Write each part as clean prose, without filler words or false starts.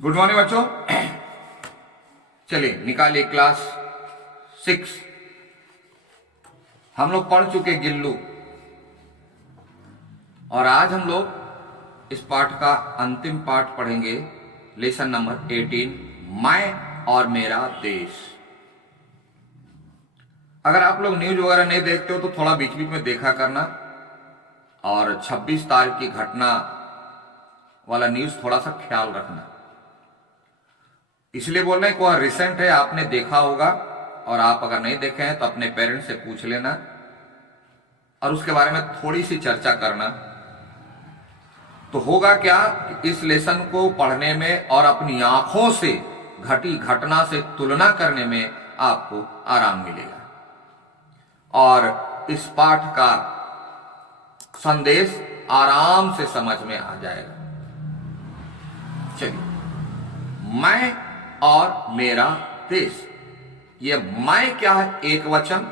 Good morning बच्चों। चलिए निकालिए क्लास 6। हम लोग पढ़ चुके गिल्लू और आज हम लोग इस पाठ का अंतिम पाठ पढ़ेंगे। लेसन नंबर 18, मैं और मेरा देश। अगर आप लोग न्यूज वगैरह नहीं देखते हो तो थोड़ा बीच बीच में देखा करना, और 26 तारीख की घटना वाला न्यूज थोड़ा सा ख्याल रखना। इसलिए बोल रहे हैं कि वह रिसेंट है, आपने देखा होगा, और आप अगर नहीं देखे हैं तो अपने पेरेंट्स से पूछ लेना और उसके बारे में थोड़ी सी चर्चा करना। तो होगा क्या कि इस लेसन को पढ़ने में और अपनी आंखों से घटी घटना से तुलना करने में आपको आराम मिलेगा और इस पाठ का संदेश आराम से समझ में आ जाएगा। चलिए, मैं और मेरा देश। ये मैं क्या है? एक वचन,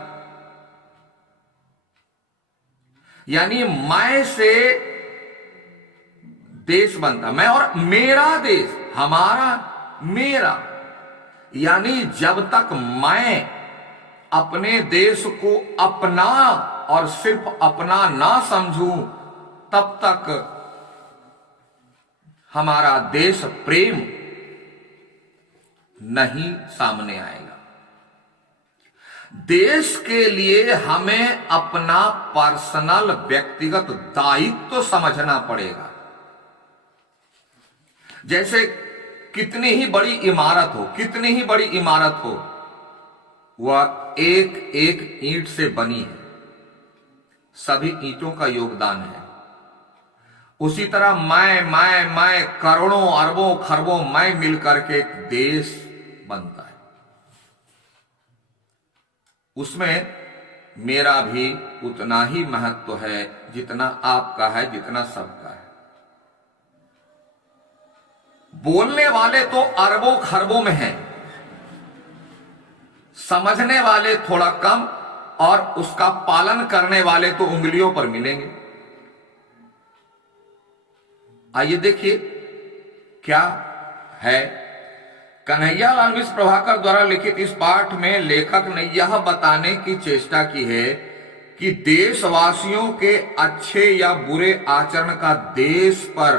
यानी मैं से देश बनता। मैं और मेरा देश, हमारा, मेरा, यानी जब तक मैं अपने देश को अपना और सिर्फ अपना ना समझूं तब तक हमारा देश प्रेम नहीं सामने आएगा। देश के लिए हमें अपना पर्सनल व्यक्तिगत दायित्व समझना पड़ेगा। जैसे कितनी ही बड़ी इमारत हो, कितनी ही बड़ी इमारत हो, वह एक एक ईंट से बनी है, सभी ईंटों का योगदान है। उसी तरह मैं करोड़ों अरबों खरबों मैं मिलकर के एक देश बनता है। उसमें मेरा भी उतना ही महत्व है जितना आपका है, जितना सबका है। बोलने वाले तो अरबों खरबों में हैं, समझने वाले थोड़ा कम और उसका पालन करने वाले तो उंगलियों पर मिलेंगे। आइए देखिए क्या है। कन्हैयालाल मिश्र प्रभाकर द्वारा लिखित इस पाठ में लेखक ने यह बताने की चेष्टा की है कि देशवासियों के अच्छे या बुरे आचरण का देश पर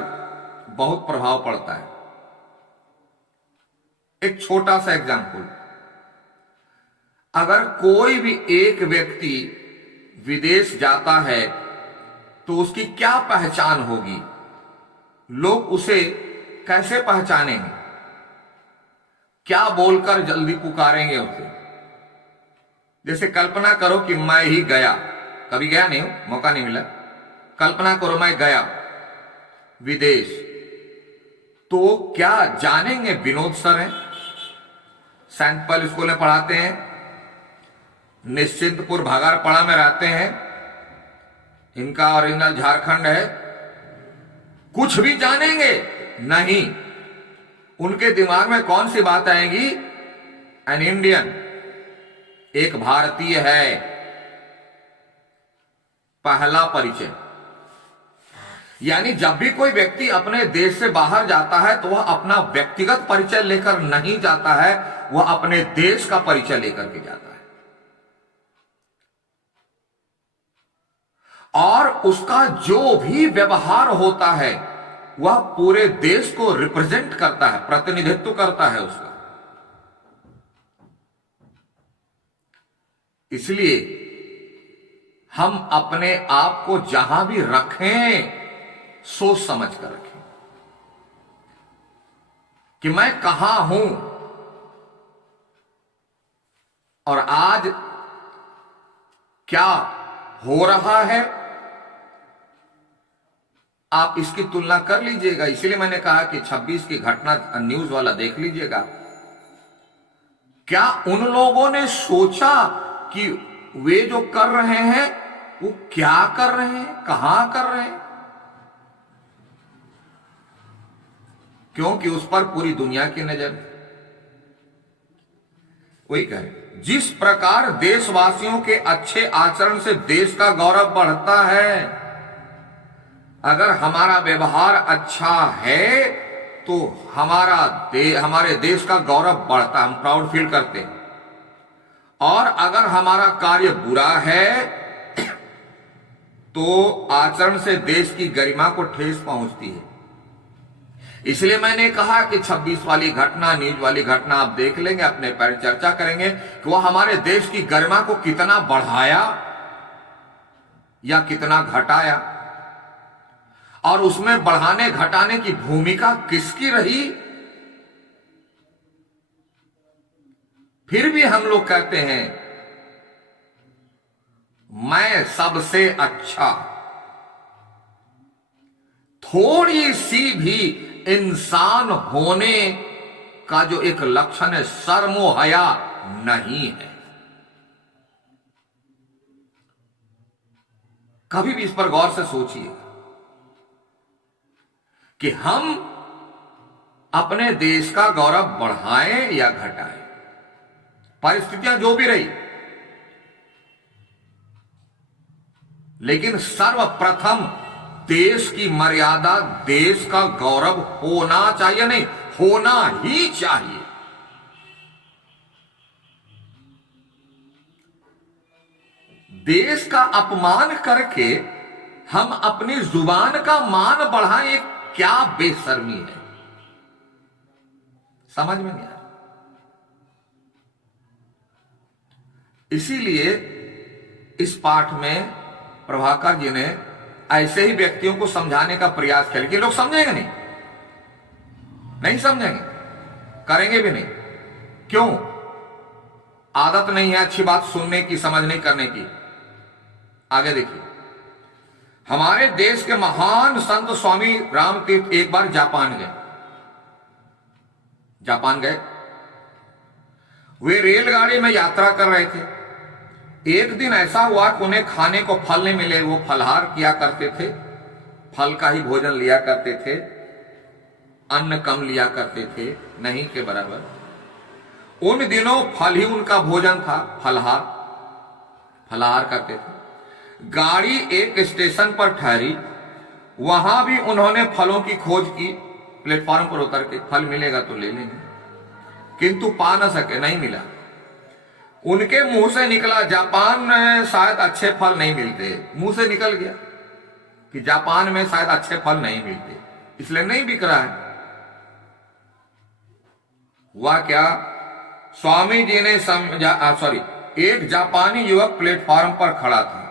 बहुत प्रभाव पड़ता है। एक छोटा सा एग्जाम्पल, अगर कोई भी एक व्यक्ति विदेश जाता है तो उसकी क्या पहचान होगी? लोग उसे कैसे पहचानेंगे? क्या बोलकर जल्दी पुकारेंगे उसे? जैसे कल्पना करो कि मैं ही गया, कभी गया नहीं हूं, मौका नहीं मिला। कल्पना करो मैं गया विदेश, तो क्या जानेंगे विनोद सर हैं, सेंट पॉल स्कूल में पढ़ाते हैं, निश्चिंतपुर भागारपड़ा में रहते हैं, इनका ओरिजिनल झारखंड है, कुछ भी जानेंगे? नहीं। उनके दिमाग में कौन सी बात आएगी? एन इंडियन, एक भारतीय है, पहला परिचय। यानी जब भी कोई व्यक्ति अपने देश से बाहर जाता है तो वह अपना व्यक्तिगत परिचय लेकर नहीं जाता है, वह अपने देश का परिचय लेकर के जाता है और उसका जो भी व्यवहार होता है वह पूरे देश को रिप्रेजेंट करता है, प्रतिनिधित्व करता है उसका। इसलिए हम अपने आप को जहां भी रखें सोच समझ कर रखें कि मैं कहां हूं और आज क्या हो रहा है। आप इसकी तुलना कर लीजिएगा। इसलिए मैंने कहा कि 26 की घटना न्यूज वाला देख लीजिएगा। क्या उन लोगों ने सोचा कि वे जो कर रहे हैं वो क्या कर रहे हैं, कहां कर रहे हैं? क्योंकि उस पर पूरी दुनिया की नजर। वही कहे, जिस प्रकार देशवासियों के अच्छे आचरण से देश का गौरव बढ़ता है, अगर हमारा व्यवहार अच्छा है तो हमारे देश का गौरव बढ़ता, हम प्राउड फील करते हैं। और अगर हमारा कार्य बुरा है तो आचरण से देश की गरिमा को ठेस पहुंचती है। इसलिए मैंने कहा कि 26 वाली घटना, नीज वाली घटना आप देख लेंगे, अपने पर चर्चा करेंगे कि वह हमारे देश की गरिमा को कितना बढ़ाया या कितना घटाया, और उसमें बढ़ाने घटाने की भूमिका किसकी रही। फिर भी हम लोग कहते हैं मैं सबसे अच्छा। थोड़ी सी भी इंसान होने का जो एक लक्षण है, शर्मो हया नहीं है। कभी भी इस पर गौर से सोचिए कि हम अपने देश का गौरव बढ़ाएं या घटाएं, परिस्थितियां जो भी रही, लेकिन सर्वप्रथम देश की मर्यादा, देश का गौरव होना चाहिए, नहीं होना ही चाहिए। देश का अपमान करके हम अपनी जुबान का मान बढ़ाएं, ये क्या बेशर्मी है, समझ में नहीं आया। इसीलिए इस पाठ में प्रभाकर जी ने ऐसे ही व्यक्तियों को समझाने का प्रयास किया, लेकिन लोग समझेंगे नहीं समझेंगे, करेंगे भी नहीं। क्यों? आदत नहीं है अच्छी बात सुनने की, समझने करने की। आगे देखिए, हमारे देश के महान संत स्वामी रामतीर्थ एक बार जापान गए। वे रेलगाड़ी में यात्रा कर रहे थे। एक दिन ऐसा हुआ कि उन्हें खाने को फल नहीं मिले। वो फलहार किया करते थे, फल का ही भोजन लिया करते थे, अन्न कम लिया करते थे, नहीं के बराबर। उन दिनों फल ही उनका भोजन था, फलहार करते थे। गाड़ी एक स्टेशन पर ठहरी, वहां भी उन्होंने फलों की खोज की। प्लेटफॉर्म पर उतर के फल मिलेगा तो ले लेंगे, किंतु पा न सके, नहीं मिला। उनके मुंह से निकला जापान में शायद अच्छे फल नहीं मिलते। मुंह से निकल गया कि जापान में शायद अच्छे फल नहीं मिलते, इसलिए नहीं बिक रहा है। हुआ क्या, स्वामी जी ने एक जापानी युवक प्लेटफॉर्म पर खड़ा था।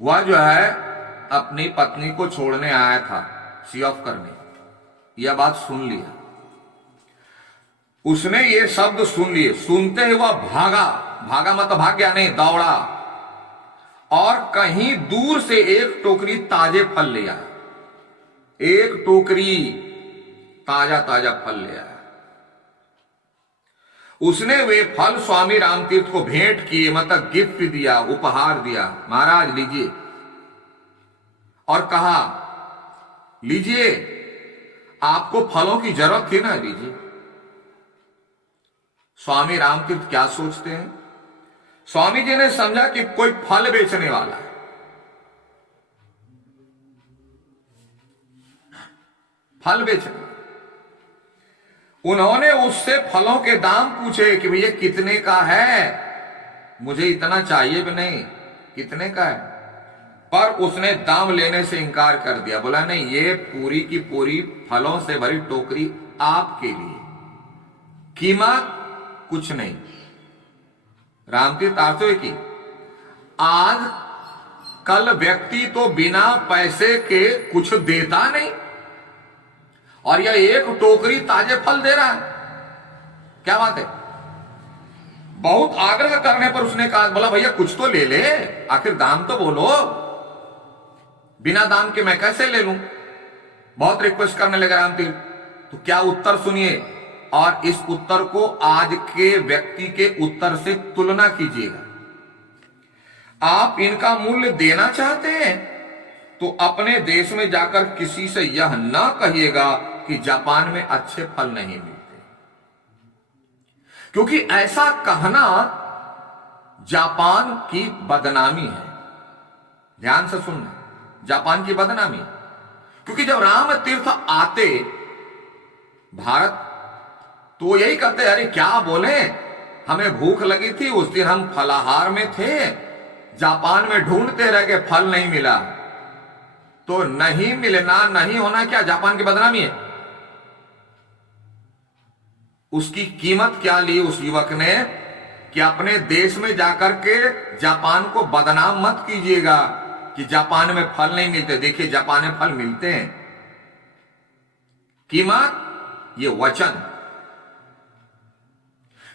वह जो है अपनी पत्नी को छोड़ने आया था, सी ऑफ करने। यह बात सुन लिया उसने, ये शब्द सुन लिए। सुनते ही वह भागा मतलब भाग गया नहीं, दौड़ा, और कहीं दूर से एक टोकरी ताजे फल ले आया। एक टोकरी ताजा फल ले आया। उसने वे फल स्वामी रामतीर्थ को भेंट किए, मतलब गिफ्ट दिया, उपहार दिया। महाराज लीजिए, और कहा लीजिए, आपको फलों की जरूरत थी ना, लीजिए। स्वामी रामतीर्थ क्या सोचते हैं, स्वामी जी ने समझा कि कोई फल बेचने वाला है। फल बेचने, उन्होंने उससे फलों के दाम पूछे कि भैया कितने का है, मुझे इतना चाहिए भी नहीं, कितने का है। पर उसने दाम लेने से इनकार कर दिया। बोला नहीं, ये पूरी की पूरी फलों से भरी टोकरी आपके लिए, कीमत कुछ नहीं। रामतीर्थ आर्थ की आज कल व्यक्ति तो बिना पैसे के कुछ देता नहीं, और यह एक टोकरी ताजे फल दे रहा है, क्या बात है। बहुत आग्रह करने पर उसने कहा, बोला भैया कुछ तो ले ले, आखिर दाम तो बोलो, बिना दाम के मैं कैसे ले लूं। बहुत रिक्वेस्ट करने लगे रामतीर्थ। तो क्या उत्तर सुनिए, और इस उत्तर को आज के व्यक्ति के उत्तर से तुलना कीजिएगा। आप इनका मूल्य देना चाहते हैं तो अपने देश में जाकर किसी से यह ना कहिएगा कि जापान में अच्छे फल नहीं मिलते, क्योंकि ऐसा कहना जापान की बदनामी है। ध्यान से सुनना, जापान की बदनामी, क्योंकि जब राम तीर्थ आते भारत तो यही कहते, अरे क्या बोले, हमें भूख लगी थी, उस दिन हम फलाहार में थे, जापान में ढूंढते रह गए, फल नहीं मिला। तो नहीं मिलना, नहीं होना क्या जापान की बदनामी है? उसकी कीमत क्या ली उस युवक ने कि अपने देश में जाकर के जापान को बदनाम मत कीजिएगा कि जापान में फल नहीं मिलते, देखिए जापान में फल मिलते हैं। कीमत ये वचन,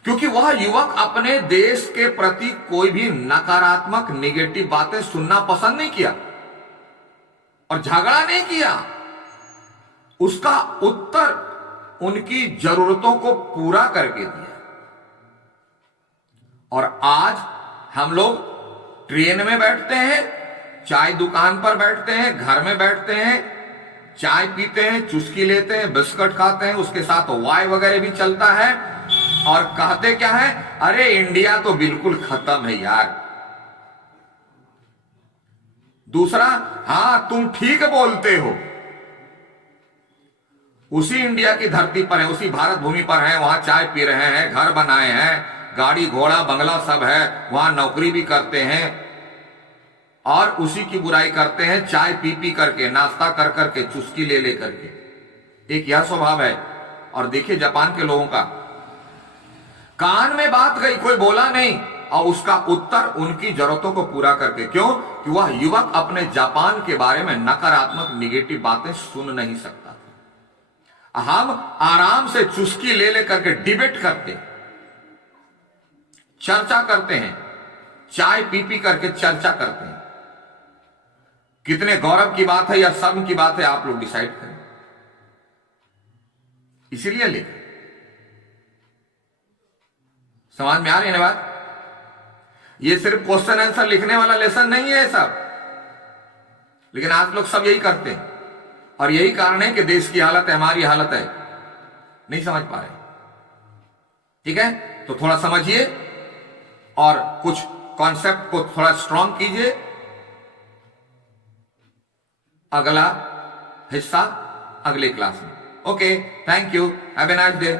क्योंकि वह युवक अपने देश के प्रति कोई भी नकारात्मक नेगेटिव बातें सुनना पसंद नहीं किया और झगड़ा नहीं किया। उसका उत्तर उनकी जरूरतों को पूरा करके दिया। और आज हम लोग ट्रेन में बैठते हैं, चाय दुकान पर बैठते हैं, घर में बैठते हैं, चाय पीते हैं, चुस्की लेते हैं, बिस्कुट खाते हैं, उसके साथ वाई वगैरह भी चलता है, और कहते क्या है, अरे इंडिया तो बिल्कुल खत्म है यार। दूसरा, हां तुम ठीक बोलते हो, उसी इंडिया की धरती पर है, उसी भारत भूमि पर है, वहां चाय पी रहे हैं, घर बनाए हैं, गाड़ी घोड़ा बंगला सब है, वहां नौकरी भी करते हैं, और उसी की बुराई करते हैं चाय पी पी करके, नाश्ता कर करके, चुस्की ले ले करके। एक यह स्वभाव है। और देखिए जापान के लोगों का, कान में बात गई, कोई बोला नहीं, और उसका उत्तर उनकी जरूरतों को पूरा करके। क्यों? कि वह युवक अपने जापान के बारे में नकारात्मक निगेटिव बातें सुन नहीं सकता। हम आराम से चुस्की ले ले करके डिबेट करते, चर्चा करते हैं, चाय पी पी करके चर्चा करते हैं। कितने गौरव की बात है या शर्म की बात है, आप लोग डिसाइड करें। इसीलिए लिख, समझ में आ रही है ना बात? ये सिर्फ क्वेश्चन आंसर लिखने वाला लेसन नहीं है सब, लेकिन आज लोग सब यही करते हैं, और यही कारण है कि देश की हालत है, हमारी हालत है, नहीं समझ पा रहे। ठीक है, तो थोड़ा समझिए और कुछ कॉन्सेप्ट को थोड़ा स्ट्रांग कीजिए। अगला हिस्सा अगले क्लास में। Okay, thank you, have a nice day.